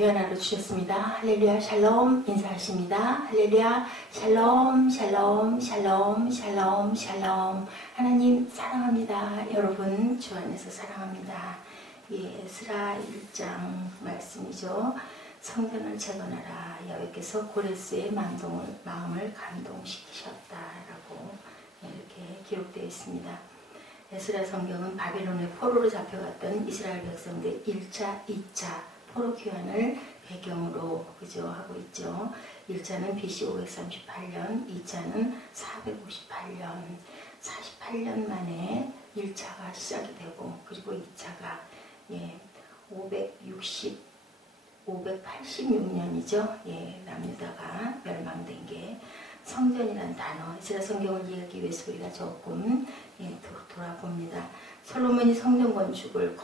귀한 하루 주셨습니다. 할렐루야 샬롬 인사하십니다. 할렐루야 샬롬 샬롬 샬롬 샬롬 샬롬. 하나님 사랑합니다. 여러분 주 안에서 사랑합니다. 에스라 1장 말씀이죠. 성전을 재건하라. 여호와께서 고레스의 마음을 감동시키셨다라고 이렇게 기록되어 있습니다. 에스라 성경은 바벨론의 포로로 잡혀갔던 이스라엘 백성들 1차, 2차 포로 귀환을 배경으로 하고 있죠. 1차는 BC 538년, 2차는 458년, 48년 만에 1차가 시작이 되고, 그리고 2차가 586년이죠. 남유다가 멸망된 게 성전이란 단어, 이스라엘 성경을 이해하기 위해서 우리가 조금 돌아봅니다. 솔로몬이 성전 건축을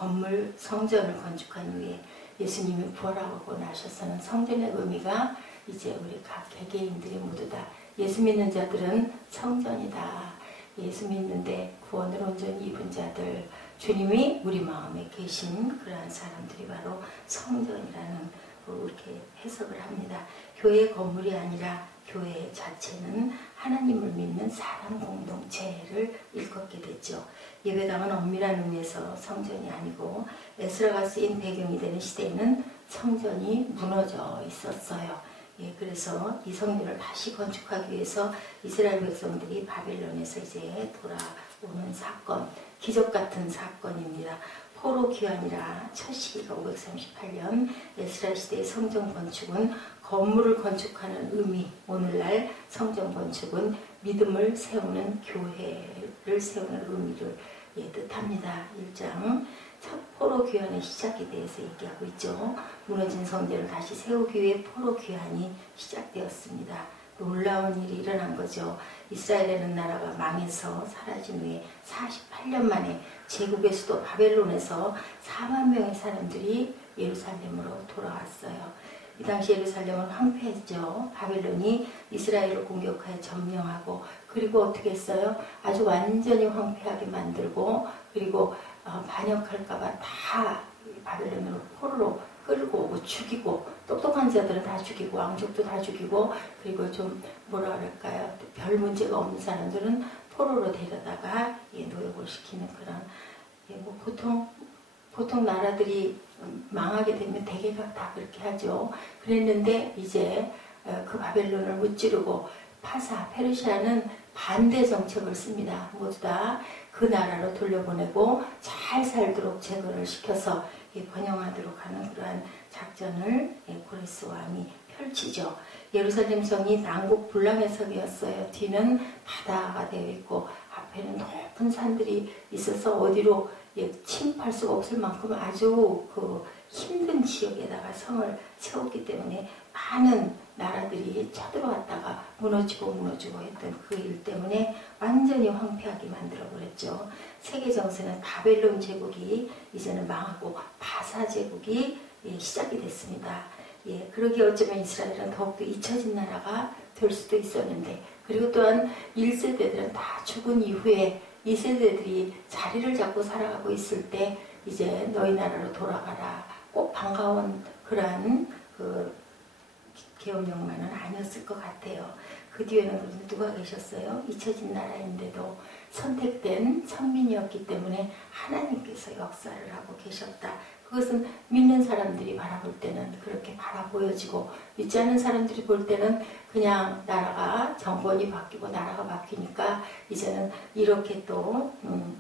성전을 건축한 후에 예수님이 부활하고 나셔서는 성전의 의미가 이제 우리 각 개개인들이 모두 다 예수 믿는 자들은 성전이다. 예수 믿는데 구원을 온전히 입은 자들, 주님이 우리 마음에 계신 그러한 사람들이 바로 성전이라는 이렇게 해석을 합니다. 교회 건물이 아니라 교회 자체는 하나님을 믿는 사람 공동체를 일컫게 됐죠. 예배당은 엄밀한 의미에서 성전이 아니고 에스라가 쓰인 배경이 되는 시대에는 성전이 무너져 있었어요. 그래서 이 성전을 다시 건축하기 위해서 이스라엘 백성들이 바벨론에서 이제 돌아오는 사건, 기적 같은 사건입니다. 포로 귀환이라 첫 시기가 538년, 에스라 시대의 성전 건축은 건물을 건축하는 의미, 오늘날 성전 건축은 믿음을 세우는 교회를 세우는 의미를 뜻합니다. 1장 첫 포로 귀환의 시작에 대해서 얘기하고 있죠. 무너진 성전을 다시 세우기 위해 포로 귀환이 시작되었습니다. 놀라운 일이 일어난 거죠. 이스라엘이라는 나라가 망해서 사라진 후에 48년 만에 제국의 수도 바벨론에서 4만 명의 사람들이 예루살렘으로 돌아왔어요. 이 당시 예루살렘은 황폐했죠. 바벨론이 이스라엘을 공격하여 점령하고, 그리고 어떻게 했어요? 아주 완전히 황폐하게 만들고, 그리고 반역할까봐 다 바벨론으로 포로로 끌고 오고 죽이고, 똑똑한 자들은 다 죽이고, 왕족도 다 죽이고, 그리고 좀 뭐라 그럴까요? 별 문제가 없는 사람들은 포로로 데려다가 노역을 시키는 그런, 보통 나라들이 망하게 되면 대개가 다 그렇게 하죠. 그랬는데 이제 그 바벨론을 무찌르고 페르시아는 반대 정책을 씁니다. 모두 다 그 나라로 돌려보내고 잘 살도록 제거를 시켜서 번영하도록 하는 그러한 작전을 고레스 왕이 펼치죠. 예루살렘 성이 남북 불랑해석이었어요. 뒤는 바다가 되어 있고 앞에는 높은 산들이 있어서 어디로 침입할 수가 없을 만큼 아주 힘든 지역에다가 성을 세웠기 때문에 많은 나라들이 쳐들어왔다가 무너지고 했던 그 일 때문에 완전히 황폐하게 만들어버렸죠. 세계 정세는 바벨론 제국이 이제는 망하고 바사 제국이 시작이 됐습니다. 그러기에 어쩌면 이스라엘은 더욱더 잊혀진 나라가 될 수도 있었는데, 그리고 또한 1세대들은 다 죽은 이후에 2세대들이 자리를 잡고 살아가고 있을 때 이제 너희 나라로 돌아가라, 꼭 반가운 그러한 계엄령만은 아니었을 것 같아요. 그 뒤에는 누가 계셨어요? 잊혀진 나라인데도 선택된 선민이었기 때문에 하나님께서 역사를 하고 계셨다. 그것은 믿는 사람들이 바라볼 때는 그렇게 바라보여지고, 믿지 않는 사람들이 볼 때는 그냥 나라가 정권이 바뀌고 나라가 바뀌니까 이제는 이렇게 또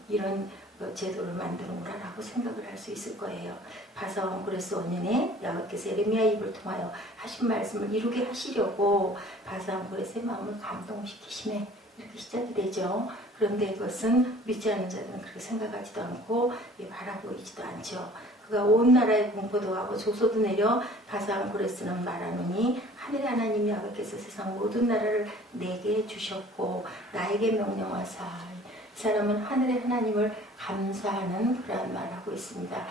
이런 제도를 만드는구나 라고 생각을 할 수 있을 거예요. 바사왕 고레스 5년에 여호와께서 예레미야 입을 통하여 하신 말씀을 이루게 하시려고 바사왕 고레스의 마음을 감동시키심에 이렇게 시작이 되죠. 그런데 그것은 믿지 않는 자들은 그렇게 생각하지도 않고 바라보이지도 않죠. 그가 온 나라에 공포도 하고 조소도 내려 바사왕 고레스는 말하노니, 하늘의 하나님 여호와께서 세상 모든 나라를 내게 주셨고 나에게 명령하사. 이 사람은 하늘의 하나님을 감사하는 그러한 말을 하고 있습니다.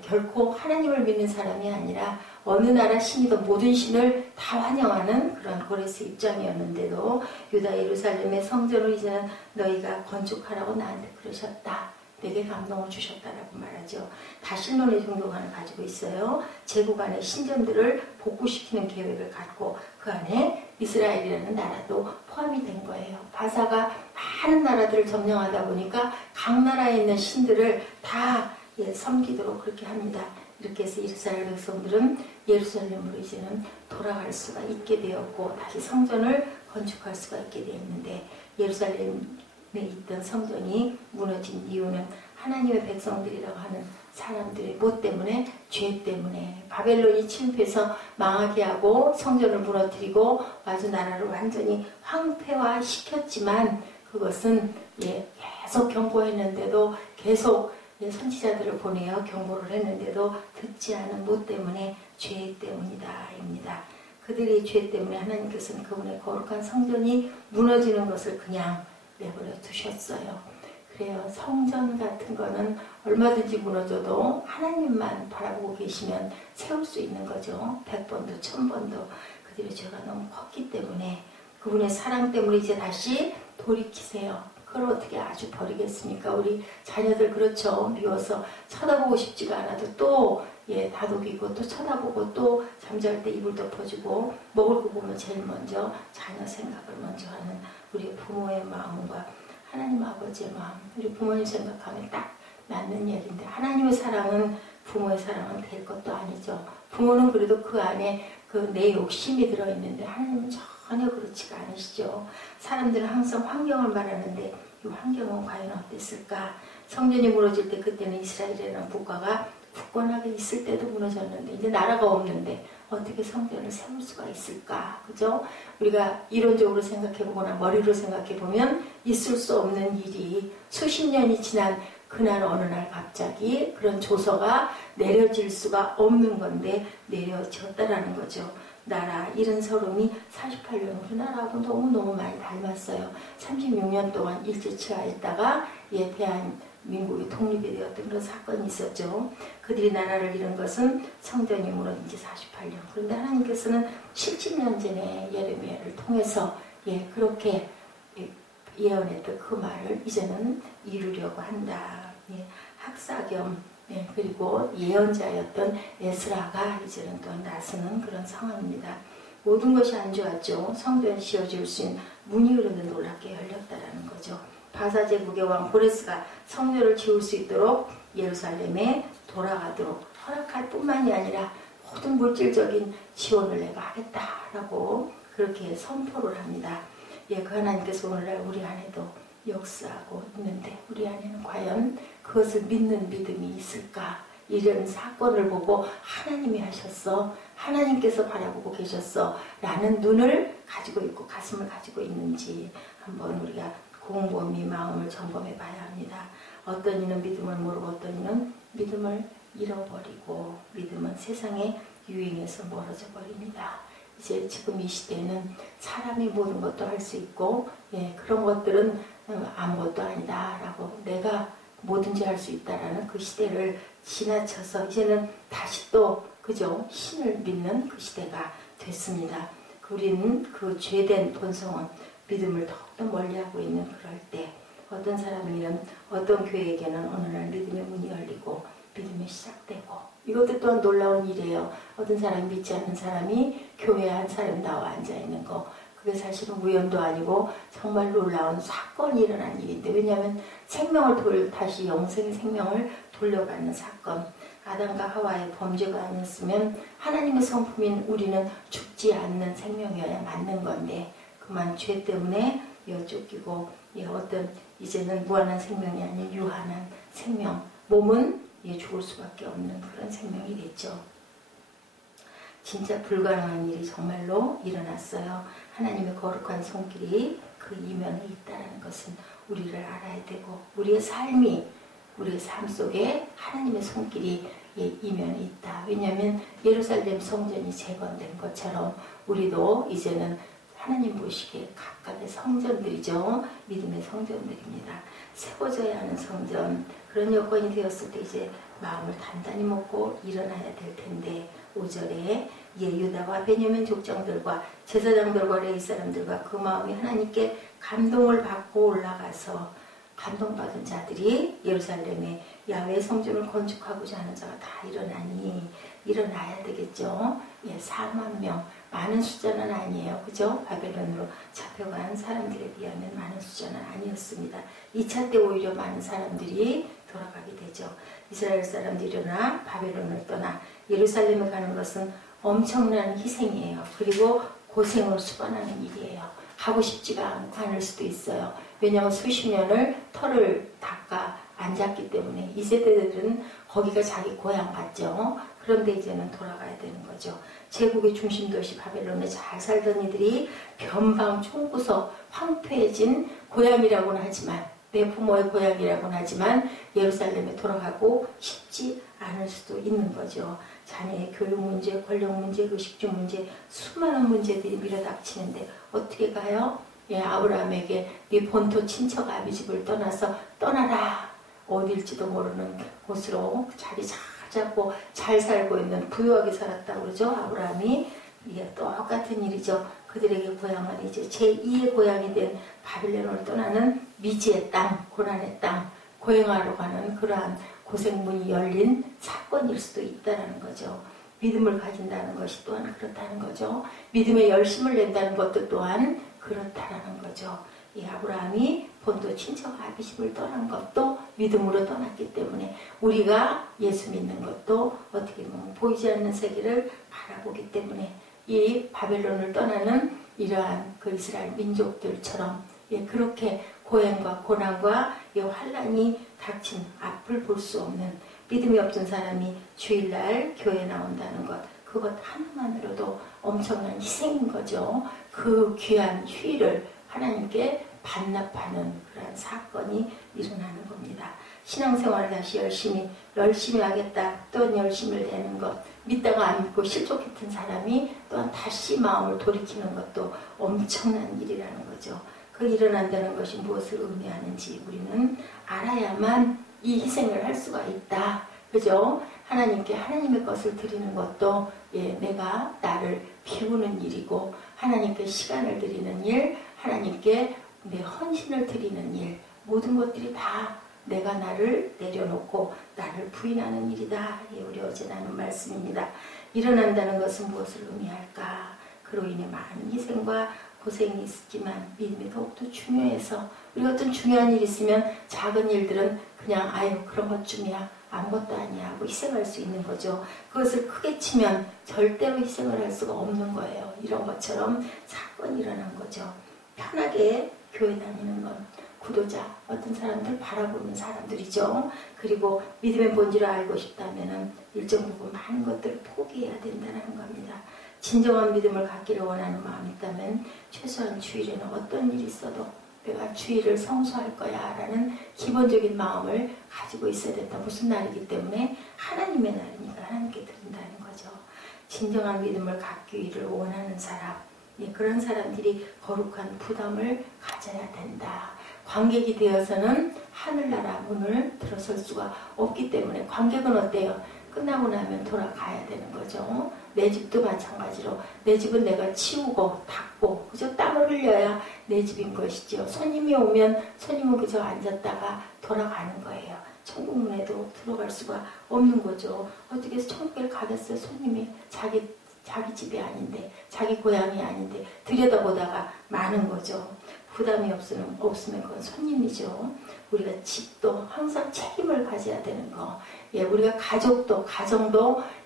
결코 하나님을 믿는 사람이 아니라 어느 나라 신이든 모든 신을 다 환영하는 그런 고레스 입장이었는데도 유다 예루살렘의 성전을 이제는 너희가 건축하라고 나한테 그러셨다. 내게 감동을 주셨다라고 말하죠. 다실론의 종교관을 가지고 있어요. 제국 안에 신전들을 복구시키는 계획을 갖고 그 안에 이스라엘이라는 나라도 포함이 된 거예요. 바사가 많은 나라들을 점령하다 보니까 각 나라에 있는 신들을 다 섬기도록 그렇게 합니다. 이렇게 해서 이스라엘 백성들은 예루살렘으로 이제는 돌아갈 수가 있게 되었고 다시 성전을 건축할 수가 있게 되었는데 예루살렘에 있던 성전이 무너진 이유는 하나님의 백성들이라고 하는 사람들의 못 때문에, 죄 때문에 바벨론이 침입해서 망하게 하고 성전을 무너뜨리고 아주 나라를 완전히 황폐화시켰지만 그것은 계속 경고했는데도 계속 선지자들을 보내어 경고를 했는데도 듣지 않은 못 때문에 죄 때문이다 입니다. 그들의 죄 때문에 하나님께서는 그분의 거룩한 성전이 무너지는 것을 그냥 내버려 두셨어요. 그래요. 성전 같은 거는 얼마든지 무너져도 하나님만 바라보고 계시면 세울 수 있는 거죠. 100번도 1000번도 그들의 죄가 너무 컸기 때문에 그분의 사랑 때문에 이제 다시 돌이키세요. 그걸 어떻게 아주 버리겠습니까? 우리 자녀들 그렇죠. 미워서 쳐다보고 싶지가 않아도 또 다독이고 또 쳐다보고 또 잠잘 때 이불 덮어주고 먹을 거 보면 제일 먼저 자녀 생각을 먼저 하는 우리 부모의 마음과 하나님 아버지의 마음, 우리 부모님 생각하면 딱 맞는 얘기인데 하나님의 사랑은 부모의 사랑은 될 것도 아니죠. 부모는 그래도 그 안에 그 내 욕심이 들어있는데 하나님은 전혀 그렇지가 않으시죠. 사람들은 항상 환경을 말하는데 이 환경은 과연 어땠을까? 성전이 무너질 때 그때는 이스라엘이라는 국가가 굳건하게 있을 때도 무너졌는데 이제 나라가 없는데 어떻게 성전을 세울 수가 있을까? 그죠? 우리가 이론적으로 생각해보거나 머리로 생각해보면 있을 수 없는 일이 수십 년이 지난 그날 어느 날 갑자기 그런 조서가 내려질 수가 없는 건데 내려졌다라는 거죠. 나라 이런 서름이 48년 우리나라하고 너무너무 많이 닮았어요. 36년 동안 일제치하했다가 대한민국이 독립이 되었던 그런 사건이 있었죠. 그들이 나라를 잃은 것은 성전이 무너진 지 48년. 그런데 하나님께서는 70년 전에 예레미야를 통해서 그렇게 예언했던 그 말을 이제는 이루려고 한다. 학사 겸 그리고 예언자였던 에스라가 이제는 또 나서는 그런 상황입니다. 모든 것이 안 좋았죠. 성전이 지어질 수 있는 문이 흐르는 놀랍게 열렸다라는 거죠. 바사 제국의 왕 고레스가 성전을 지을 수 있도록 예루살렘에 돌아가도록 허락할 뿐만이 아니라 모든 물질적인 지원을 내가 하겠다라고 그렇게 선포를 합니다. 그 하나님께서 오늘날 우리 안에도 역사하고 있는데 우리 안에는 과연 그것을 믿는 믿음이 있을까? 이런 사건을 보고 하나님이 하셨어, 하나님께서 바라보고 계셨어 라는 눈을 가지고 있고 가슴을 가지고 있는지 한번 우리가 곰곰이 마음을 점검해 봐야 합니다. 어떤 이는 믿음을 모르고 어떤 이는 믿음을 잃어버리고 믿음은 세상에 유행해서 멀어져 버립니다. 이제 지금 이 시대에는 사람이 모든 것도 할 수 있고 그런 것들은 아무것도 아니다 라고 내가 뭐든지 할 수 있다라는 그 시대를 지나쳐서 이제는 다시 또 그죠 신을 믿는 그 시대가 됐습니다. 우리는 그 죄된 본성은 믿음을 더욱더 멀리하고 있는 그럴 때 어떤 사람이든 어떤 교회에게는 어느 날 믿음의 문이 열리고 믿음이 시작되고 이것도 또한 놀라운 일이에요. 어떤 사람이 믿지 않는 사람이 교회에 한 사람 나와 앉아있는 거 그게 사실은 우연도 아니고 정말 놀라운 사건이 일어난 일인데 왜냐하면 생명을 다시 영생의 생명을 돌려받는 사건 아담과 하와의 범죄가 아니었으면 하나님의 성품인 우리는 죽지 않는 생명이어야 맞는 건데 그만 죄 때문에 쫓기고 어떤 이제는 무한한 생명이 아닌 유한한 생명 몸은 죽을 수밖에 없는 그런 생명이 됐죠. 진짜 불가능한 일이 정말로 일어났어요. 하나님의 거룩한 손길이 그 이면에 있다는 것은 우리를 알아야 되고 우리의 삶 속에 하나님의 손길이 이면에 있다. 왜냐하면 예루살렘 성전이 재건된 것처럼 우리도 이제는 하나님 보시기에 각각의 성전들이죠. 믿음의 성전들입니다. 세워져야 하는 성전 그런 여건이 되었을 때 이제 마음을 단단히 먹고 일어나야 될 텐데 5절에 유다와 베냐민 족장들과 제사장들과 레위 사람들과 그 마음이 하나님께 감동을 받고 올라가서 감동받은 자들이 예루살렘에 야훼 성전을 건축하고자 하는 자가 다 일어나야 되겠죠. 4만 명, 많은 숫자는 아니에요. 그죠? 바벨론으로 잡혀간 사람들에 비하면 많은 숫자는 아니었습니다. 2차 때 오히려 많은 사람들이 돌아가게 되죠. 이스라엘 사람들이 일어나 바벨론을 떠나 예루살렘에 가는 것은 엄청난 희생이에요. 그리고 고생을 수반하는 일이에요. 가고 싶지가 않을 수도 있어요. 왜냐하면 수십 년을 털을 닦아 앉았기 때문에 이 세대들은 거기가 자기 고향 같죠. 그런데 이제는 돌아가야 되는 거죠. 제국의 중심 도시 바벨론에 잘 살던 이들이 변방 총구석 황폐해진 고향이라고는 하지만, 내 부모의 고향이라고는 하지만 예루살렘에 돌아가고 싶지 않을 수도 있는 거죠. 자녀의 교육 문제, 권력 문제, 의식주 문제, 수많은 문제들이 밀어닥치는데 어떻게 가요? 아브라함에게 네 본토 친척 아비 집을 떠나서 떠나라. 어딜지도 모르는 곳으로 자리 잘 잡고 잘 살고 있는 부유하게 살았다고 그러죠. 아브라함이. 똑같은 일이죠. 그들에게 고향은 이제 제2의 고향이 된 바빌론을 떠나는 미지의 땅, 고난의 땅, 고행하러 가는 그러한 고생문이 열린 사건일 수도 있다는 거죠. 믿음을 가진다는 것이 또한 그렇다는 거죠. 믿음에 열심을 낸다는 것도 또한 그렇다는 거죠. 이 아브라함이 본토 친척 아비집을 떠난 것도 믿음으로 떠났기 때문에 우리가 예수 믿는 것도 어떻게 보면 보이지 않는 세계를 바라보기 때문에 이 바벨론을 떠나는 이러한 그 이스라엘 민족들처럼 그렇게 고행과 고난과 이 환란이 닥친 앞을 볼 수 없는 믿음이 없던 사람이 주일날 교회에 나온다는 것, 그것 하나만으로도 엄청난 희생인 거죠. 그 귀한 휴일을 하나님께 반납하는 그런 사건이 일어나는 겁니다. 신앙생활을 다시 열심히 하겠다, 또한 열심을 내는 것, 믿다가 안 믿고 실족했던 사람이 또한 다시 마음을 돌이키는 것도 엄청난 일이라는 거죠. 그 일어난다는 것이 무엇을 의미하는지 우리는 알아야만 이 희생을 할 수가 있다. 그죠? 하나님께 하나님의 것을 드리는 것도 내가 나를 비우는 일이고, 하나님께 시간을 드리는 일, 하나님께 내 헌신을 드리는 일, 모든 것들이 다 내가 나를 내려놓고 나를 부인하는 일이다. 우리 어제 나눈 말씀입니다. 일어난다는 것은 무엇을 의미할까? 그로 인해 많은 희생과 고생이 있지만 믿음이 더욱더 중요해서, 우리가 어떤 중요한 일이 있으면 작은 일들은 그냥 그런 것쯤이야, 아무것도 아니야 하고 희생할 수 있는 거죠. 그것을 크게 치면 절대로 희생을 할 수가 없는 거예요. 이런 것처럼 사건이 일어난 거죠. 편하게 교회 다니는 건 구도자, 어떤 사람들 바라보는 사람들이죠. 그리고 믿음의 본질을 알고 싶다면 일정 부분 많은 것들을 포기해야 된다는 겁니다. 진정한 믿음을 갖기를 원하는 마음이 있다면 최소한 주일에는 어떤 일이 있어도 내가 주일을 성수할 거야 라는 기본적인 마음을 가지고 있어야 된다. 무슨 날이기 때문에 하나님의 날이니까 하나님께 드린다는 거죠. 진정한 믿음을 갖기를 원하는 사람, 그런 사람들이 거룩한 부담을 가져야 된다. 관객이 되어서는 하늘나라 문을 들어설 수가 없기 때문에, 관객은 어때요? 끝나고 나면 돌아가야 되는 거죠. 내 집도 마찬가지로 내 집은 내가 치우고 닦고, 그저 땀을 흘려야 내 집인 것이죠. 손님이 오면 손님은 그저 앉았다가 돌아가는 거예요. 천국 문에도 들어갈 수가 없는 거죠. 어떻게 해서 천국에 가겠어요? 손님이 자기 집이 아닌데, 자기 고향이 아닌데 들여다보다가 마는 거죠. 부담이 없으면 그건 손님이죠. 우리가 집도 항상 책임을 가져야 되는 거. 우리가 가정도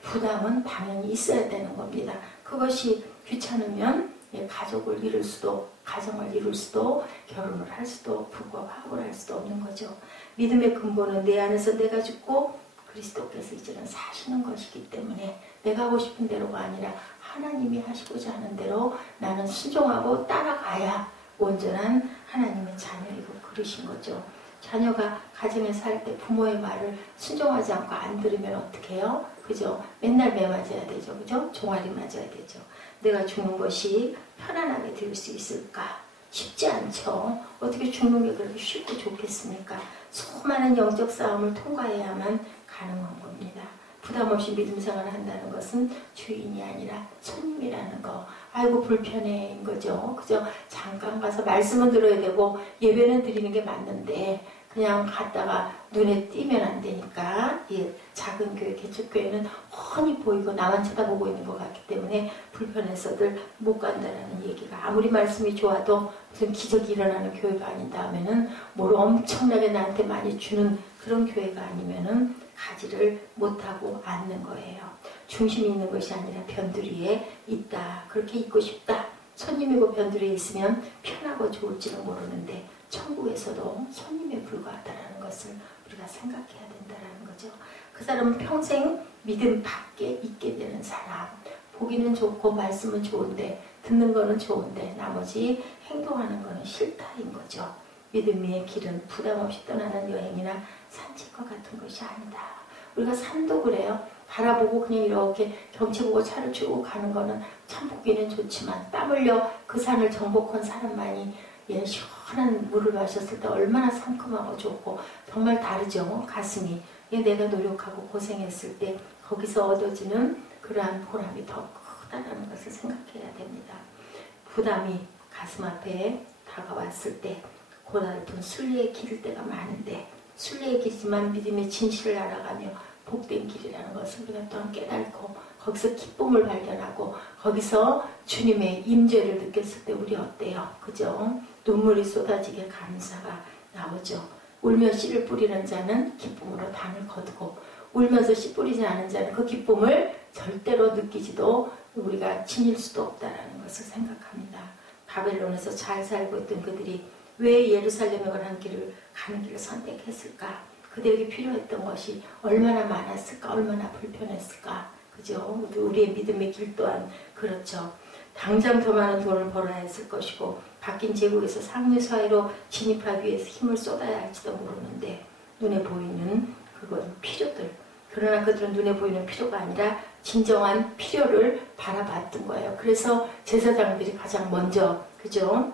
부담은 당연히 있어야 되는 겁니다. 그것이 귀찮으면 가족을 이룰 수도, 가정을 이룰 수도, 결혼을 할 수도, 부부하고 할 수도 없는 거죠. 믿음의 근본은 내 안에서 내가 죽고 그리스도께서 이제는 사시는 것이기 때문에 내가 하고 싶은 대로가 아니라 하나님이 하시고자 하는 대로 나는 순종하고 따라가야 온전한 하나님의 자녀이고 그러신 거죠. 자녀가 가정에 살 때 부모의 말을 순종하지 않고 안 들으면 어떻게 해요? 그죠? 맨날 매 맞아야 되죠. 그죠? 종아리 맞아야 되죠. 내가 죽는 것이 편안하게 될 수 있을까? 쉽지 않죠. 어떻게 죽는 게 그렇게 쉽고 좋겠습니까? 수많은 영적 싸움을 통과해야만 가능한 겁니다. 부담 없이 믿음 생활을 한다는 것은 주인이 아니라 손님이라는 거. 아이고 불편해인 거죠. 그죠? 잠깐 가서 말씀은 들어야 되고 예배는 드리는 게 맞는데 그냥 갔다가 눈에 띄면 안 되니까 작은 교회, 개척교회는 훤히 보이고 나만 쳐다보고 있는 것 같기 때문에 불편해서들 못 간다라는 얘기가, 아무리 말씀이 좋아도 무슨 기적이 일어나는 교회가 아닌다 하면은 뭘 엄청나게 나한테 많이 주는 그런 교회가 아니면은 가지를 못하고 앉는 거예요. 중심이 있는 것이 아니라 변두리에 있다. 그렇게 있고 싶다. 손님이고 변두리에 있으면 편하고 좋을지는 모르는데 천국에서도 손님에 불과하다라는 것을 우리가 생각해야 된다라는 거죠. 그 사람은 평생 믿음 밖에 있게 되는 사람. 보기는 좋고 말씀은 좋은데 듣는 거는 좋은데 나머지 행동하는 거는 싫다인 거죠. 믿음의 길은 부담 없이 떠나는 여행이나 산책과 같은 것이 아니다. 우리가 산도 그래요. 바라보고 그냥 이렇게 경치 보고 차를 쭉 가는 거는 참 보기는 좋지만 땀 흘려 그 산을 정복한 사람만이 시원한 물을 마셨을 때 얼마나 상큼하고 좋고 정말 다르죠. 가슴이. 내가 노력하고 고생했을 때 거기서 얻어지는 그러한 보람이 더 크다는 것을 생각해야 됩니다. 부담이 가슴 앞에 다가왔을 때 고달픈 순리의 길일 때가 많은데 순리의 길이지만 믿음의 진실을 알아가며 복된 길이라는 것을 우리가 또한 깨닫고 거기서 기쁨을 발견하고 거기서 주님의 임재를 느꼈을 때 우리 어때요? 그죠? 눈물이 쏟아지게 감사가 나오죠. 울며 씨를 뿌리는 자는 기쁨으로 단을 거두고 울면서 씨 뿌리지 않은 자는 그 기쁨을 절대로 느끼지도 우리가 지닐 수도 없다라는 것을 생각합니다. 바벨론에서 잘 살고 있던 그들이 왜 예루살렘에 가는 길을 선택했을까? 그들에게 필요했던 것이 얼마나 많았을까? 얼마나 불편했을까? 그죠? 우리의 믿음의 길 또한 그렇죠. 당장 더 많은 돈을 벌어야 했을 것이고 바뀐 제국에서 상류 사회로 진입하기 위해서 힘을 쏟아야 할지도 모르는데 눈에 보이는 그건 필요들. 그러나 그들은 눈에 보이는 필요가 아니라 진정한 필요를 바라봤던 거예요. 그래서 제사장들이 가장 먼저 그죠?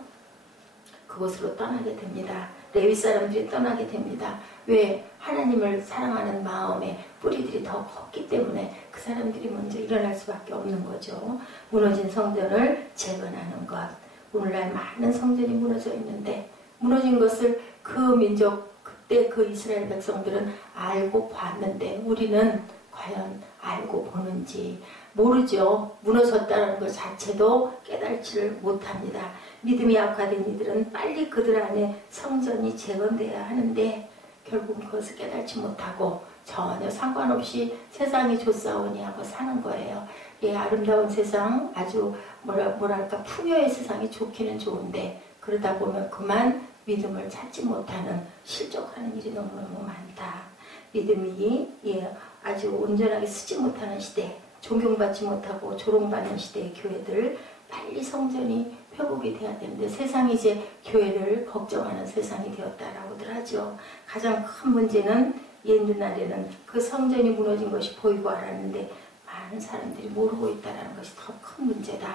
그곳으로 떠나게 됩니다. 레위 사람들이 떠나게 됩니다. 왜? 하나님을 사랑하는 마음에 뿌리들이 더 컸기 때문에 그 사람들이 먼저 일어날 수밖에 없는 거죠. 무너진 성전을 재건하는 것. 오늘날 많은 성전이 무너져 있는데 무너진 것을 그 민족, 그때 그 이스라엘 백성들은 알고 봤는데 우리는 과연 알고 보는지 모르죠. 무너졌다는 것 자체도 깨달지를 못합니다. 믿음이 약화된 이들은 빨리 그들 안에 성전이 재건돼야 하는데 결국 그것을 깨달지 못하고 전혀 상관없이 세상이 좋사오니 하고 사는 거예요. 아름다운 세상, 아주 뭐랄까 풍요의 세상이 좋기는 좋은데 그러다 보면 그만 믿음을 찾지 못하는 실족하는 일이 너무너무 많다. 믿음이 아주 온전하게 쓰지 못하는 시대, 존경받지 못하고 조롱받는 시대의 교회들 빨리 성전이 회복이 돼야 되는데 세상이 이제 교회를 걱정하는 세상이 되었다라고들 하죠. 가장 큰 문제는 옛날에는 그 성전이 무너진 것이 보이고 알았는데 많은 사람들이 모르고 있다는 것이 더 큰 문제다.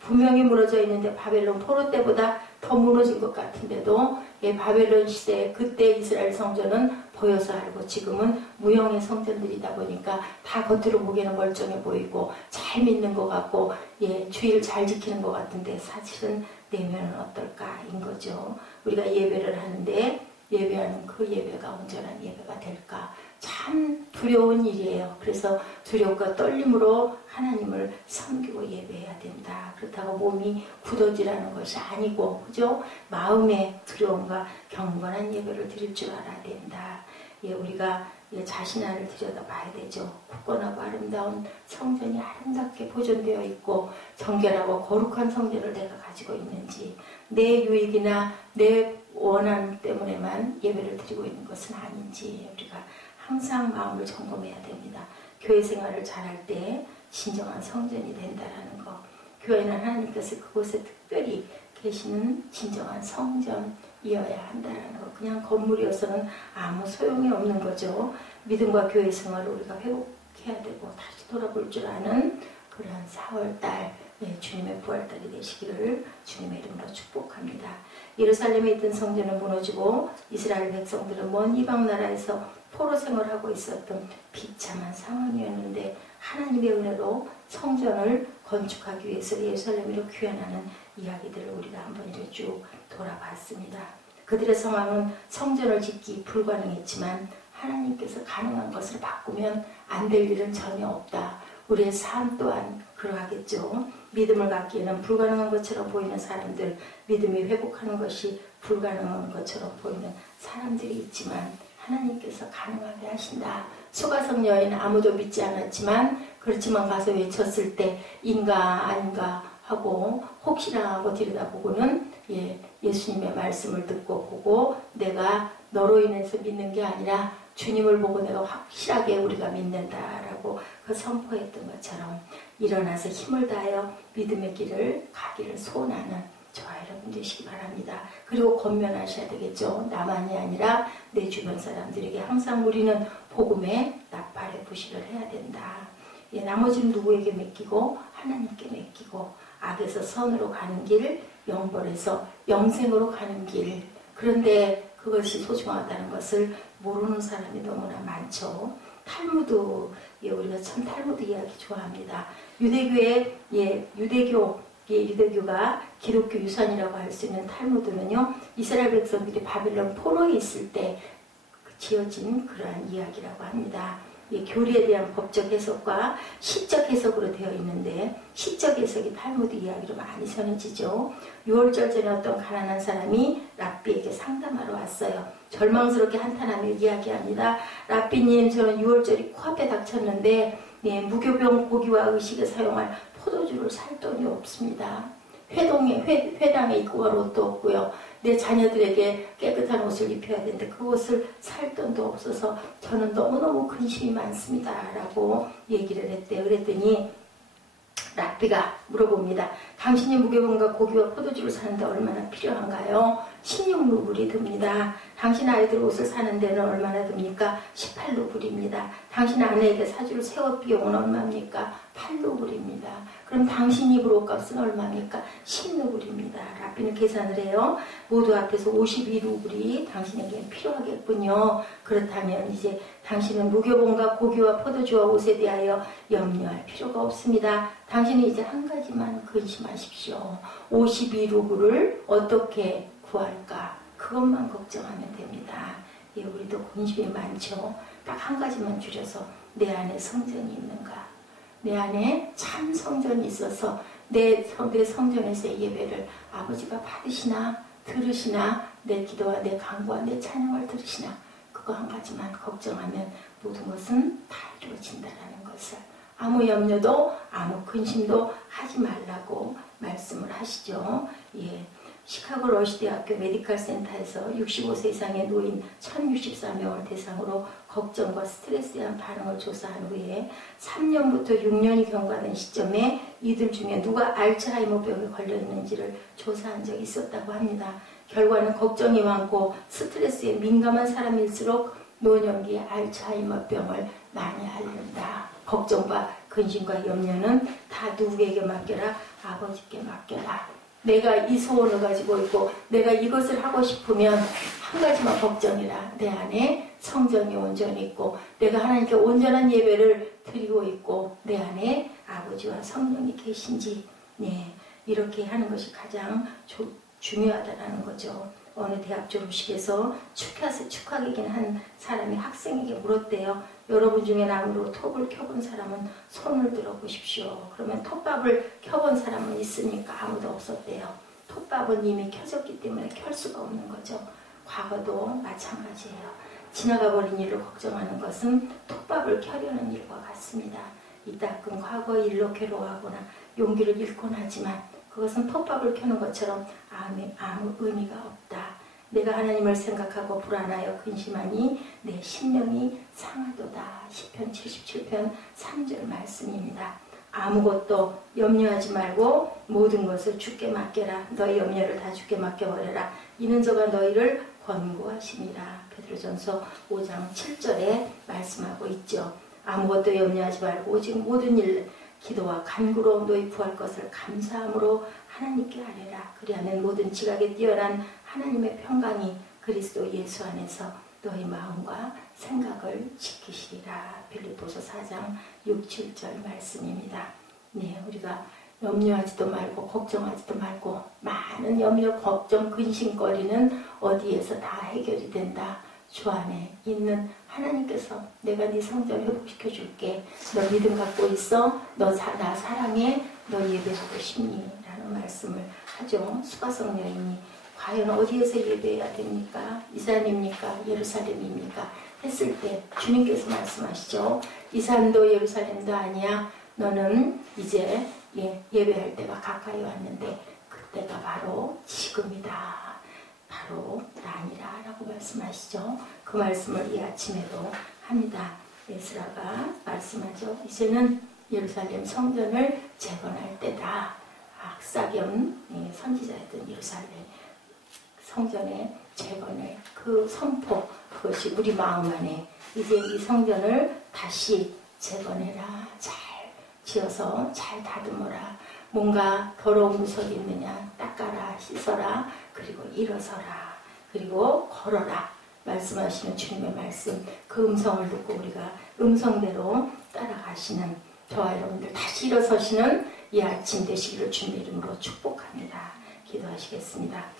분명히 무너져 있는데 바벨론 포로 때보다 더 무너진 것 같은데도 바벨론 시대 그때 이스라엘 성전은 보여서 알고 지금은 무형의 성전들이다 보니까 다 겉으로 보기에는 멀쩡해 보이고 잘 믿는 것 같고 주의를 잘 지키는 것 같은데 사실은 내면은 어떨까인 거죠. 우리가 예배를 하는데 예배하는 그 예배가 온전한 예배가 될까? 참 두려운 일이에요. 그래서 두려움과 떨림으로 하나님을 섬기고 예배해야 된다. 그렇다고 몸이 굳어지라는 것이 아니고, 그죠? 마음의 두려움과 경건한 예배를 드릴 줄 알아야 된다. 우리가 자신 안을 들여다봐야 되죠. 굳건하고 아름다운 성전이 아름답게 보존되어 있고 정결하고 거룩한 성전을 내가 가지고 있는지, 내 유익이나 내 원한 때문에만 예배를 드리고 있는 것은 아닌지 우리가 항상 마음을 점검해야 됩니다. 교회 생활을 잘할 때 진정한 성전이 된다라는 거. 교회는 하나님께서 그곳에 특별히 계시는 진정한 성전이어야 한다라는 거. 그냥 건물이어서는 아무 소용이 없는 거죠. 믿음과 교회 생활을 우리가 회복해야 되고 다시 돌아볼 줄 아는 그러한 4월달 주님의 부활달이 되시기를 주님의 이름으로 축복합니다. 예루살렘에 있던 성전은 무너지고 이스라엘 백성들은 먼 이방 나라에서 포로 생활하고 있었던 비참한 상황이었는데 하나님의 은혜로 성전을 건축하기 위해서 예루살렘으로 귀환하는 이야기들을 우리가 한번 이렇게 쭉 돌아봤습니다. 그들의 상황은 성전을 짓기 불가능했지만 하나님께서 가능한 것을 바꾸면 안 될 일은 전혀 없다. 우리의 삶 또한 그러하겠죠. 믿음을 갖기에는 불가능한 것처럼 보이는 사람들, 믿음이 회복하는 것이 불가능한 것처럼 보이는 사람들이 있지만 하나님께서 가능하게 하신다. 소가성 여인은 아무도 믿지 않았지만 그렇지만 가서 외쳤을 때 인가 아닌가 하고 혹시나 하고 들여다보고는 예수님의 말씀을 듣고 보고 내가 너로 인해서 믿는 게 아니라 주님을 보고 내가 확실하게 우리가 믿는다라고 그 선포했던 것처럼 일어나서 힘을 다하여 믿음의 길을 가기를 소원하는 저와 여러분 되시기 바랍니다. 그리고 권면하셔야 되겠죠. 나만이 아니라 내 주변 사람들에게 항상 우리는 복음에 나팔에 부시를 해야 된다. 나머지는 누구에게 맡기고 하나님께 맡기고 악에서 선으로 가는 길, 영벌에서 영생으로 가는 길. 그런데 그것이 소중하다는 것을 모르는 사람이 너무나 많죠. 탈무드, 우리가 참 탈무드 이야기 좋아합니다. 유대교가 기독교 유산이라고 할 수 있는 탈무드는요, 이스라엘 백성들이 바빌론 포로에 있을 때 지어진 그러한 이야기라고 합니다. 교리에 대한 법적 해석과 시적 해석으로 되어 있는데 시적 해석이 탈무드 이야기로 많이 전해지죠. 6월절 전에 어떤 가난한 사람이 랍비에게 상담하러 왔어요. 절망스럽게 한탄하며 이야기합니다. 랍비님, 저는 6월절이 코앞에 닥쳤는데 무교병 고기와 의식에 사용할 포도주를 살 돈이 없습니다. 회당에 입고 갈 옷도 없고요. 내 자녀들에게 깨끗한 옷을 입혀야 되는데 그 옷을 살 돈도 없어서 저는 너무너무 근심이 많습니다. 라고 얘기를 했대요. 그랬더니 랍비가 물어봅니다. 당신이 무교병과 고기와 포도주를 사는데 얼마나 필요한가요? 16루블이 듭니다. 당신 아이들 옷을 사는 데는 얼마나 듭니까? 18루블입니다. 당신 아내에게 사줄 새 옷 비용은 얼마입니까? 8루블입니다. 그럼 당신 입을 옷값은 얼마입니까? 10루블입니다. 랍비는 계산을 해요. 모두 합해서 52루블이 당신에게 필요하겠군요. 그렇다면 이제 당신은 무교병과 고기와 포도주와 옷에 대하여 염려할 필요가 없습니다. 당신은 이제 한 가지만 근심하십시오. 52루블을 어떻게 구할까? 그것만 걱정하면 됩니다. 우리도 근심이 많죠. 딱 한 가지만 줄여서 내 안에 성전이 있는가? 내 안에 참 성전이 있어서 내 성전에서의 예배를 아버지가 받으시나 들으시나 내 기도와 내 간구와 내 찬양을 들으시나 그거 한 가지만 걱정하면 모든 것은 다 이루어진다는 것을 아무 염려도 아무 근심도 하지 말라고 말씀을 하시죠. 시카고 러시대학교 메디컬 센터에서 65세 이상의 노인 1064명을 대상으로 걱정과 스트레스에 대한 반응을 조사한 후에 3년부터 6년이 경과된 시점에 이들 중에 누가 알츠하이머병에 걸려 있는지를 조사한 적이 있었다고 합니다. 결과는 걱정이 많고 스트레스에 민감한 사람일수록 노년기에 알츠하이머병을 많이 앓는다. 걱정과 근심과 염려는 다 누구에게 맡겨라? 아버지께 맡겨라. 내가 이 소원을 가지고 있고 내가 이것을 하고 싶으면 한 가지만 걱정이라. 내 안에 성전이 온전히 있고 내가 하나님께 온전한 예배를 드리고 있고 내 안에 아버지와 성령이 계신지 이렇게 하는 것이 가장 중요하다는 거죠. 어느 대학 졸업식에서 축하기긴 한 사람이 학생에게 물었대요. 여러분 중에 나무로 톱을 켜본 사람은 손을 들어보십시오. 그러면 톱밥을 켜본 사람은 있습니까? 아무도 없었대요. 톱밥은 이미 켜졌기 때문에 켤 수가 없는 거죠. 과거도 마찬가지예요. 지나가버린 일을 걱정하는 것은 톱밥을 켜려는 일과 같습니다. 이따금 과거의 일로 괴로워하거나 용기를 잃곤 하지만 그것은 톱밥을 켜는 것처럼 아무 의미가 없다. 내가 하나님을 생각하고 불안하여 근심하니 내 심령이 상하도다. 시편 77편 3절 말씀입니다. 아무것도 염려하지 말고 모든 것을 주께 맡겨라. 너희 염려를 다 주께 맡겨버려라. 이는 저가 너희를 권고하시니라. 베드로전서 5장 7절에 말씀하고 있죠. 아무것도 염려하지 말고 오직 모든 일 기도와 간구로 너희 구할 것을 감사함으로 하나님께 아뢰라. 그리하면 모든 지각에 뛰어난 하나님의 평강이 그리스도 예수 안에서 너희 마음과 생각을 지키시리라. 빌립보서 4장 6, 7절 말씀입니다. 우리가 염려하지도 말고 걱정하지도 말고 많은 염려, 걱정, 근심거리는 어디에서 다 해결이 된다. 주 안에 있는 하나님께서 내가 네 성전 회복시켜 줄게. 너 믿음 갖고 있어. 너 나 사랑해. 너 예배하고 싶니? 라는 말씀을 하죠. 수가성 여인이 과연 어디에서 예배해야 됩니까? 이산입니까? 예루살렘입니까? 했을 때 주님께서 말씀하시죠. 이산도 예루살렘도 아니야. 너는 이제 예배할 때가 가까이 왔는데 그때가 바로 지금이다. 바로 아니라 라고 말씀하시죠. 그 말씀을 이 아침에도 합니다. 에스라가 말씀하죠. 이제는 예루살렘 성전을 재건할 때다. 악사겸 선지자였던 예루살렘 성전의 재건을 그 선포, 그것이 우리 마음 안에 이제 이 성전을 다시 재건해라. 잘 지어서 잘 다듬어라. 뭔가 더러운 구석이 있느냐 닦아라. 씻어라. 그리고 일어서라. 그리고 걸어라. 말씀하시는 주님의 말씀, 그 음성을 듣고 우리가 음성대로 따라가시는 저와 여러분들 다시 일어서시는 이 아침 되시기를 주님의 이름으로 축복합니다. 기도하시겠습니다.